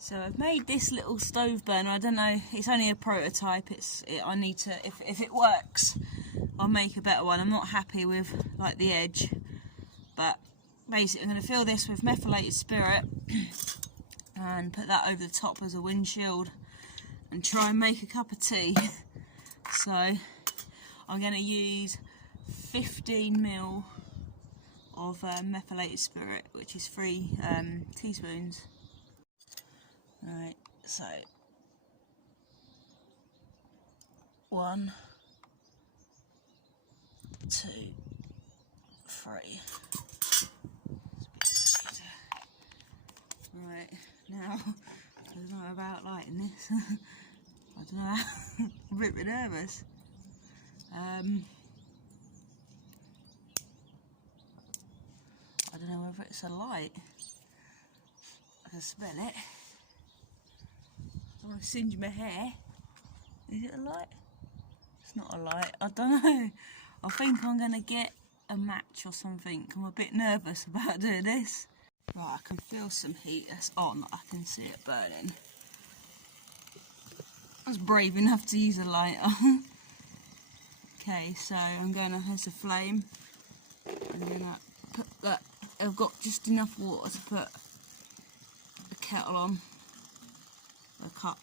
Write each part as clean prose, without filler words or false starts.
So I've made this little stove burner. I don't know, it's only a prototype. I need to, if it works, I'll make a better one. I'm not happy with like the edge, but basically I'm going to fill this with methylated spirit and put that over the top as a windshield and try and make a cup of tea. So I'm going to use 15ml of methylated spirit, which is 3 teaspoons. Right, so 1, 2, 3. Right, now I don't know about lighting this. I don't know. I'm a bit nervous. I don't know whether it's a light. I can smell it. I want to singe my hair. Is it a light? It's not a light. I don't know. I think I'm going to get a match or something. I'm a bit nervous about doing this. Right, I can feel some heat that's on. I can see it burning. I was brave enough to use a lighter. Okay, so I'm going to have the flame. And then I put that. I've got just enough water to put the kettle on. A cup.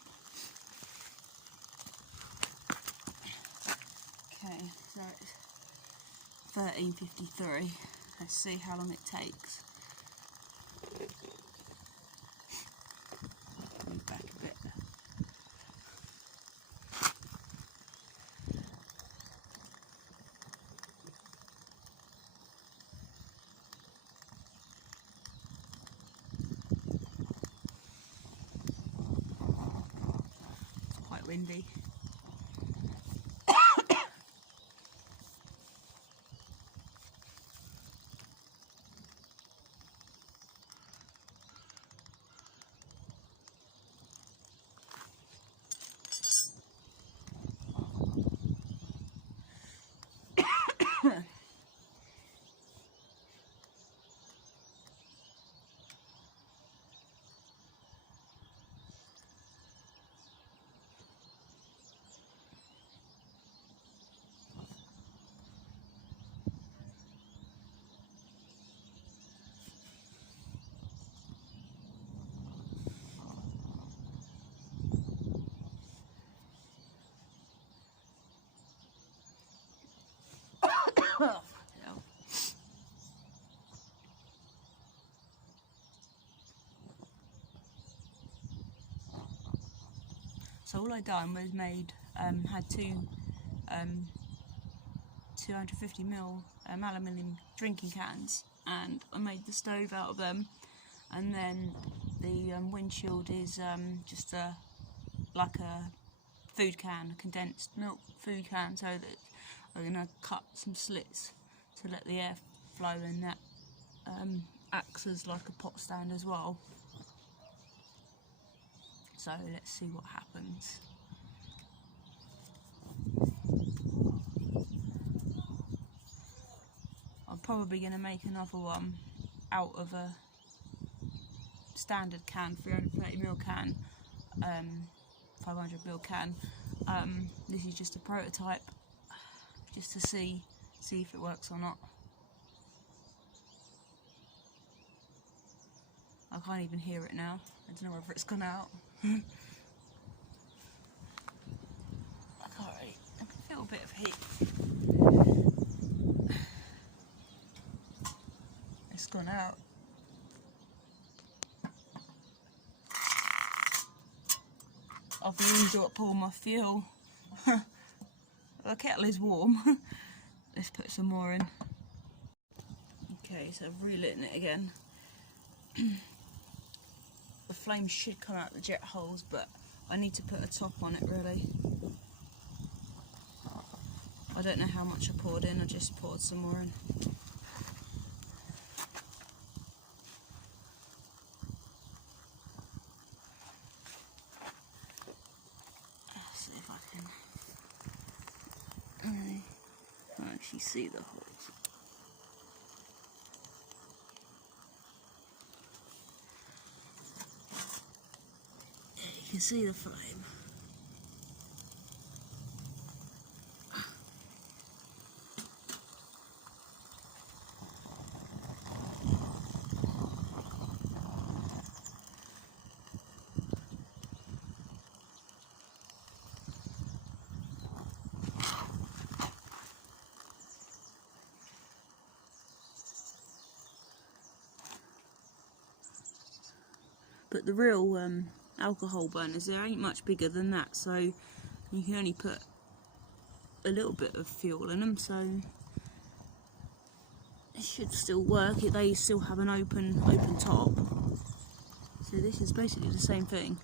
Okay, so it's 13:53. Let's see how long it takes. Move back a bit. Windy. So all I done was had two 250ml aluminium drinking cans, and I made the stove out of them, and then the windshield is just like a food can, a condensed milk food can, so that I'm going to cut some slits to let the air flow, and that acts as like a pot stand as well. So let's see what happens. I'm probably going to make another one out of a standard can, 330ml can, 500ml can. This is just a prototype, just to see if it works or not. I can't even hear it now. I don't know whether it's gone out. I can feel a bit of heat. It's gone out. I've used up all my fuel. The kettle is warm. Let's put some more in. Okay, so I've relit it again. The flame should come out the jet holes, but I need to put a top on it really. I don't know how much I poured in, I just poured some more in. Let's see if I can actually see the holes. can see the flame. But the real alcohol burners, they ain't much bigger than that, so you can only put a little bit of fuel in them, so it should still work. They still have an open top, so this is basically the same thing.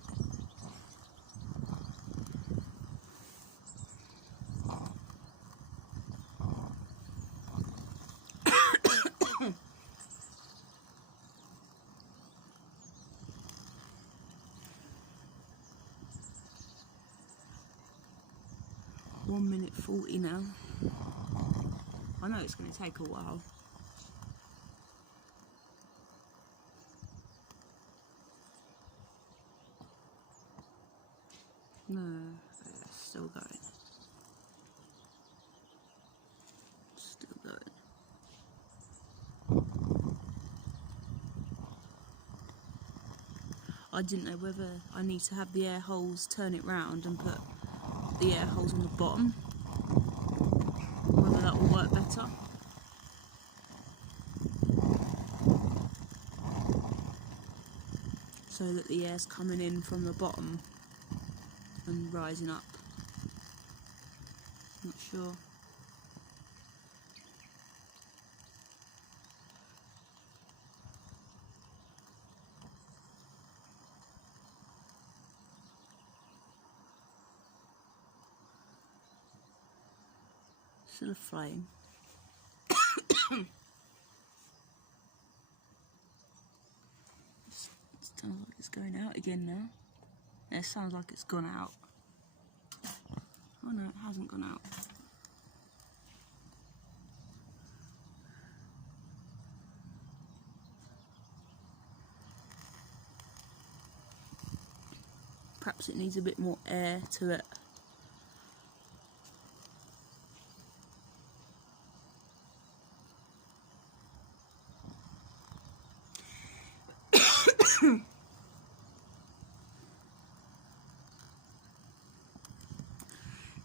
One minute 40 now. I know it's going to take a while. No, it's still going. Still going. I didn't know whether I need to have the air holes, turn it round and put the air holes on the bottom, whether that will work better. So that the air's coming in from the bottom and rising up. Not sure. Still a flame. Sounds like it's going out again now. Yeah, it sounds like it's gone out. Oh no, it hasn't gone out. Perhaps it needs a bit more air to it.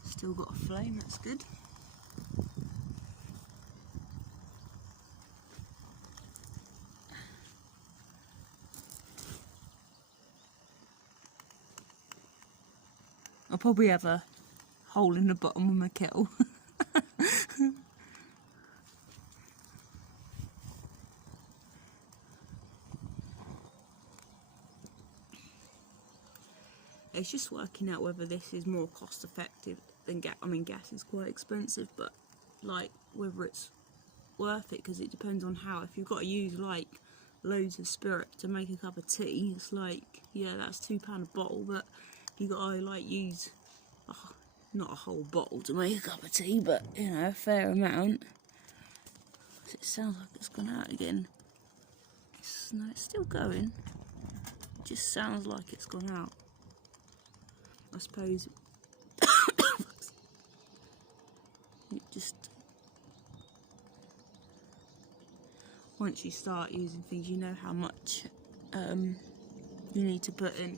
Still got a flame, that's good. I'll probably have a hole in the bottom of my kettle. It's just working out whether this is more cost effective than gas. I mean, gas is quite expensive, but like whether it's worth it, because it depends on how. If you've got to use like loads of spirit to make a cup of tea, it's like, yeah, that's £2 a bottle, but you got to like use not a whole bottle to make a cup of tea, but you know, a fair amount. It sounds like it's gone out again. No, it's still going. It just sounds like it's gone out. I suppose it just, once you start using things, you know how much you need to put in.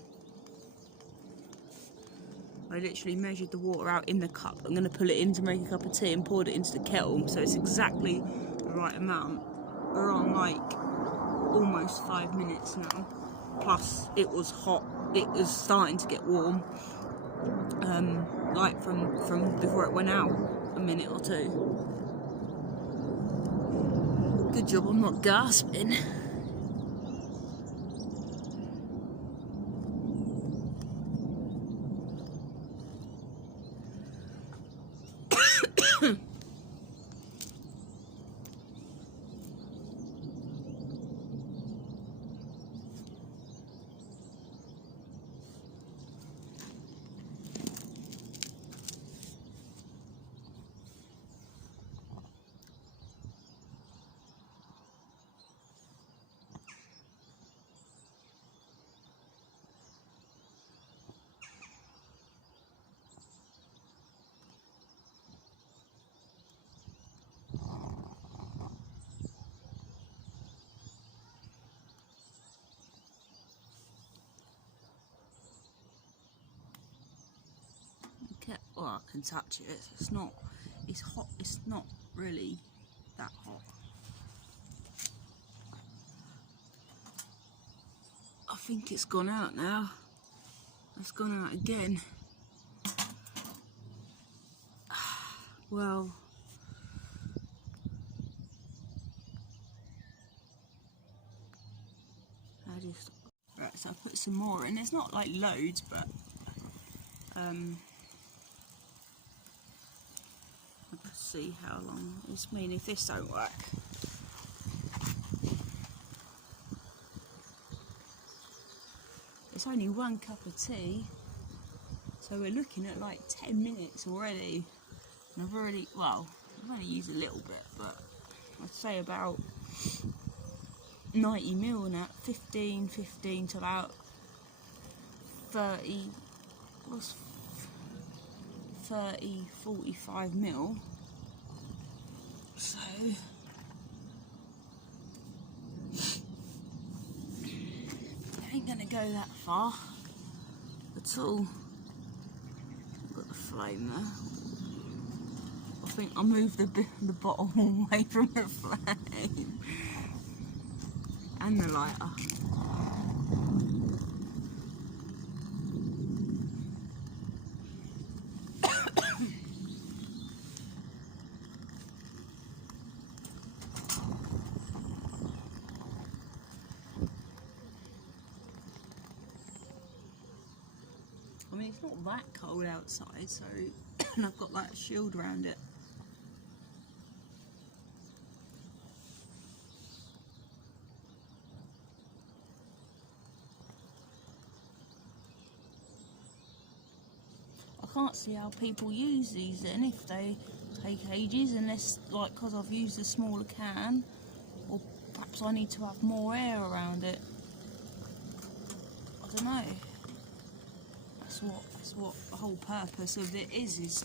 I literally measured the water out in the cup. I'm going to pull it in to make a cup of tea and poured it into the kettle, so it's exactly the right amount. We're on like almost 5 minutes now. Plus it was hot. It was starting to get warm. Like from before it went out, a minute or two. Good job I'm not gasping. well, I can touch it. It's not, it's hot, it's not really that hot. I think it's gone out now. It's gone out again. Well, right, so I put some more in. It's not like loads, but let's see how long. It's mean if this don't work. It's only 1 cup of tea, so we're looking at like 10 minutes already. And I've only used a little bit, but I'd say about 90 ml and that, 15 to about 30, 45 ml. So I ain't gonna go that far at all. I've got the flame there. I think I'll move the bottle away from the flame and the lighter. I mean, it's not that cold outside, so and I've got like a shield around it. I can't see how people use these then if they take ages, unless like because I've used a smaller can, or perhaps I need to have more air around it. I don't know. That's what the whole purpose of it is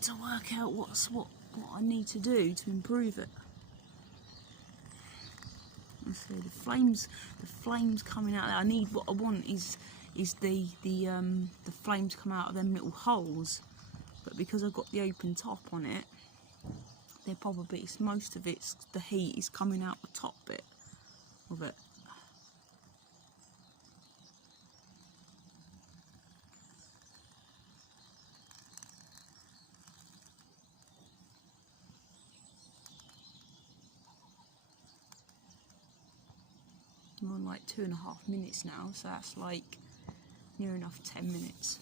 to work out what I need to do to improve it. Let's see, the flames coming out there. I need, what I want is the flames come out of them little holes, but because I've got the open top on it, they're probably, most of it's, the heat is coming out the top bit of it. I'm on like 2.5 minutes now, so that's like near enough 10 minutes.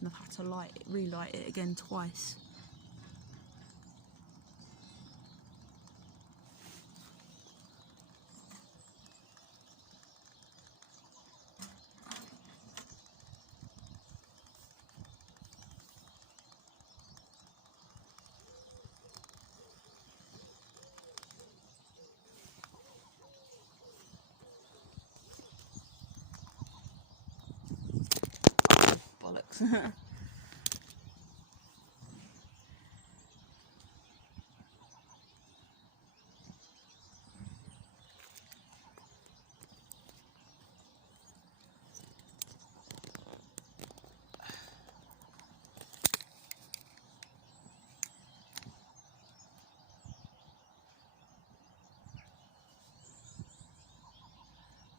And I've had to relight it again twice. Bollocks.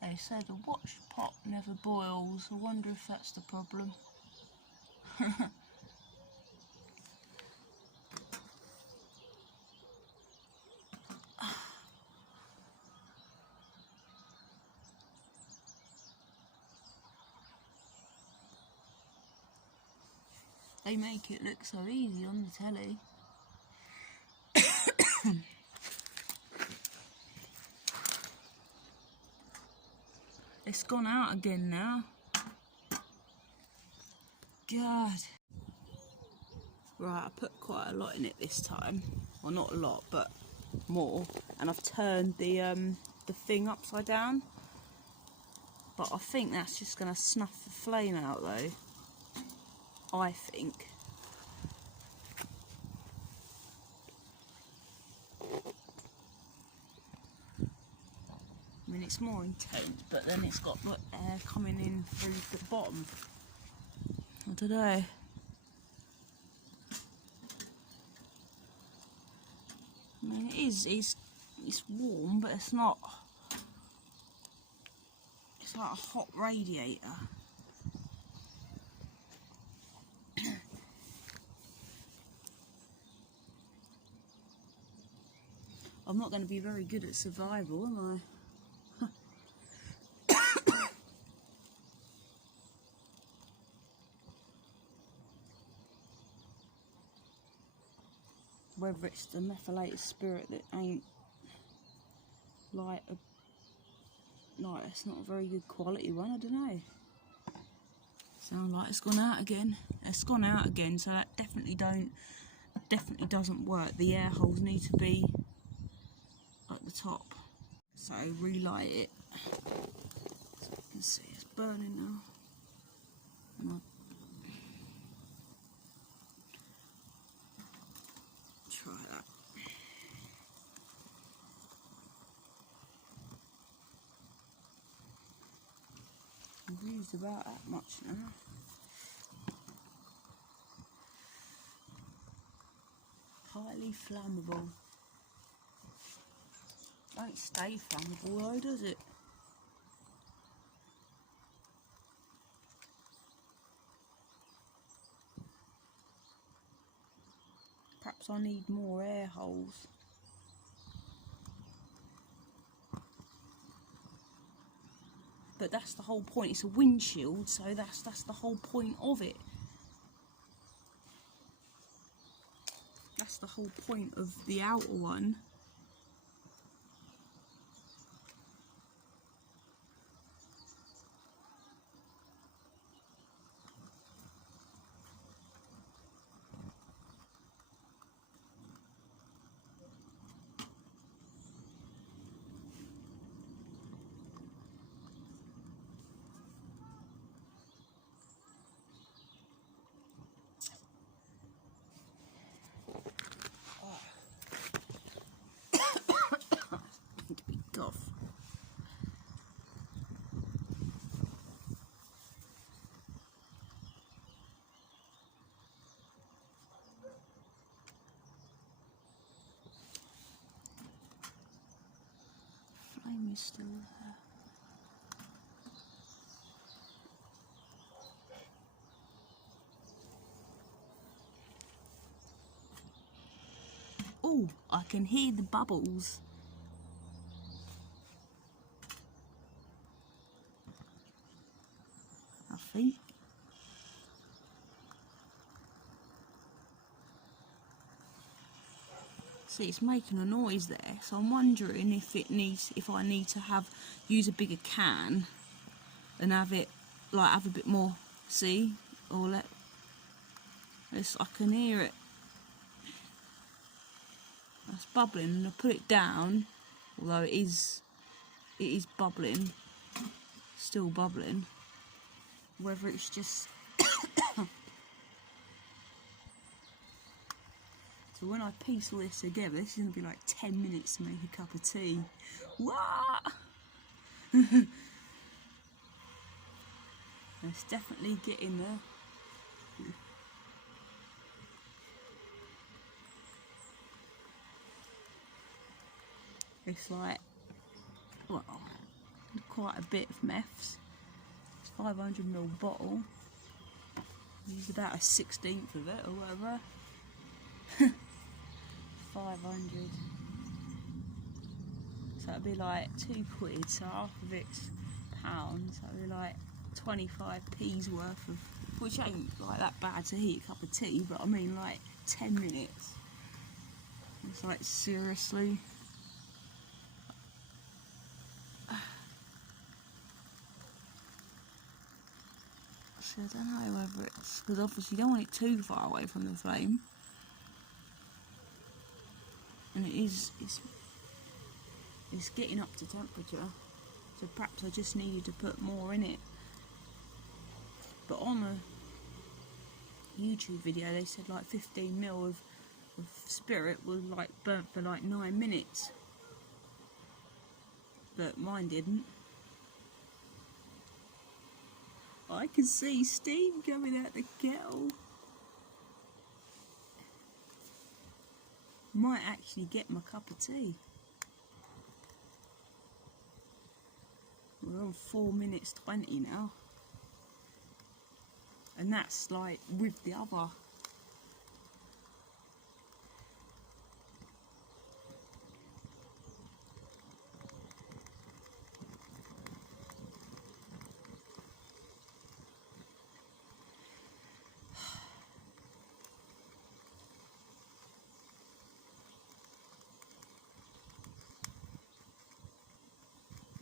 They said a watch pot never boils. I wonder if that's the problem. They make it look so easy on the telly. It's gone out again now. God. Right, I put quite a lot in it this time. Well, not a lot, but more. And I've turned the thing upside down. But I think that's just going to snuff the flame out, though. I think. I mean, it's more intense, but then it's got air coming in through the bottom. I don't know. I mean, it's warm, but it's not. It's like a hot radiator. I'm not going to be very good at survival, am I? Whether it's the methylated spirit that ain't like it's not a very good quality one, I don't know. Sound like it's gone out again. It's gone out again, so that definitely doesn't work. The air holes need to be at the top. So relight it. So you can see it's burning now. Try that. I've used about that much now. Highly flammable. Don't stay flammable though, does it? Perhaps I need more air holes. But that's the whole point. It's a windshield, so that's the whole point of it. That's the whole point of the outer one. Off. Flame is still there. Oh, I can hear the bubbles. I think. See, it's making a noise there, so I'm wondering if I need to use a bigger can and have it have a bit more. See, or I can hear it. That's bubbling, and I put it down, although it is bubbling, still bubbling. Whether it's just so when I piece all this together, this is going to be like 10 minutes to make a cup of tea. What? It's definitely getting there. It's like, well, quite a bit of meths. It's 500ml bottle. Use about a 16th of it or whatever. 500. So that'd be like £2, so half of it's pounds. So that'd be like 25p's worth of, which ain't like that bad to heat a cup of tea, but I mean like 10 minutes. It's like seriously. So I don't know whether it's, because obviously you don't want it too far away from the flame. And it's getting up to temperature, so perhaps I just needed to put more in it. But on a YouTube video they said like 15ml of spirit was like burnt for like 9 minutes, but mine didn't. I can see steam coming out the kettle. Might actually get my cup of tea. We're on 4 minutes 20 now. And that's like with the other.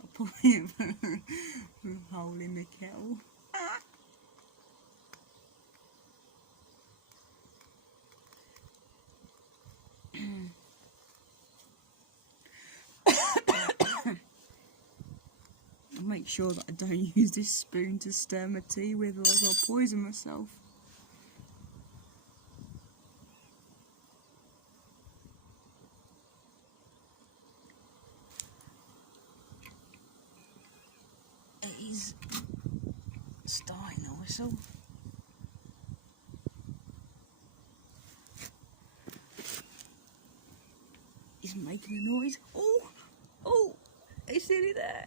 I'll probably put a hole in the kettle. I'll make sure that I don't use this spoon to stir my tea with, or else I'll poison myself. He's starting to whistle. He's making a noise. Oh! Oh! It's nearly there.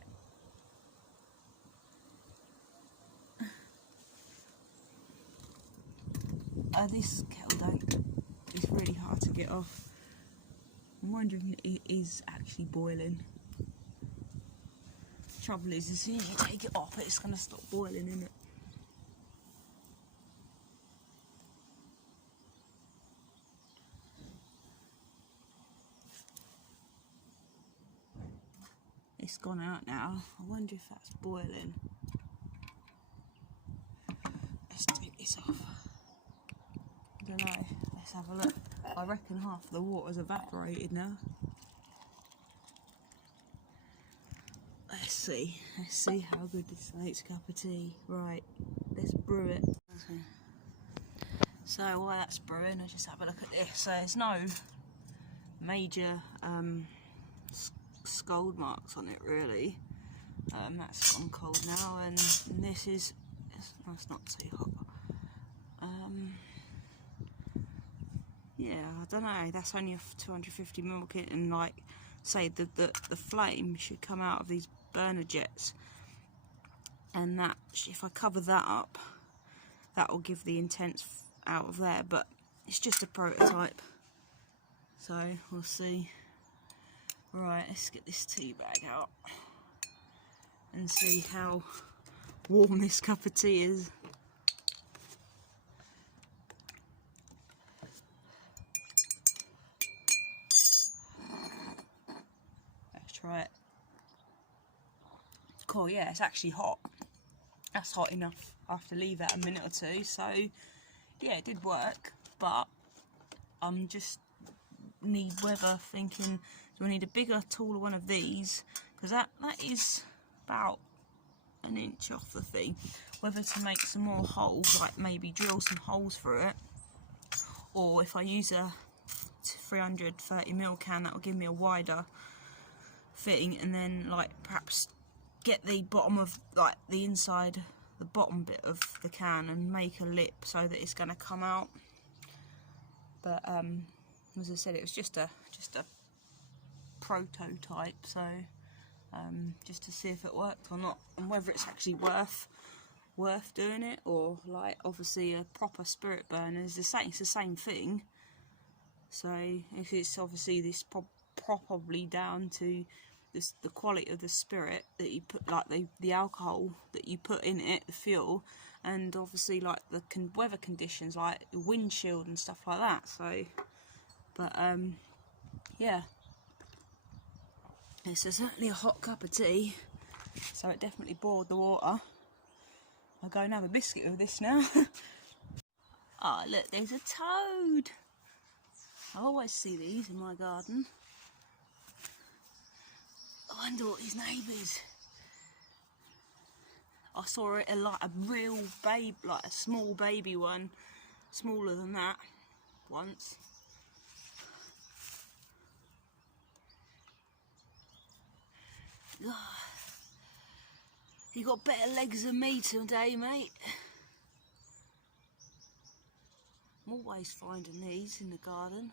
This kettle it's really hard to get off. I'm wondering if it is actually boiling. The trouble is, as soon as you take it off, it's going to stop boiling, isn't it? It's gone out now. I wonder if that's boiling. Let's take this off. I don't know. Let's have a look. I reckon half the water's evaporated now. Let's see how good this makes a cup of tea. Right, let's brew it. So while that's brewing, I'll just have a look at this. So there's no major scald marks on it really. That's gone cold now, and this is, it's not too hot. Yeah, I don't know, that's only a 250ml kit, and like say the flame should come out of these burner jets, and that if I cover that up, that will give the intense out of there, but it's just a prototype, so we'll see. Right, let's get this tea bag out and see how warm this cup of tea is. Let's try it. Cool, yeah, it's actually hot. That's hot enough. I have to leave that a minute or two, so yeah, it did work, but I'm just need weather thinking, do I need a bigger, taller one of these? Because that is about an inch off the thing. Whether to make some more holes, like maybe drill some holes through it, or if I use a 330ml can, that will give me a wider fitting, and then like perhaps get the bottom of like the inside, the bottom bit of the can, and make a lip so that it's going to come out. But as I said, it was just a prototype, so just to see if it worked or not, and whether it's actually worth doing it, or like obviously a proper spirit burner is the same. It's the same thing. So if it's obviously this probably down to the quality of the spirit that you put, like the alcohol that you put in it, the fuel, and obviously like the weather conditions, like the windshield and stuff like that. So, but yeah, it's certainly a hot cup of tea, so it definitely boiled the water. I'll go and have a biscuit with this now. Oh look, there's a toad. I always see these in my garden. I wonder what his name is. I saw it like a real babe, like a small baby one, smaller than that, once. You got better legs than me today, mate. I'm always finding these in the garden.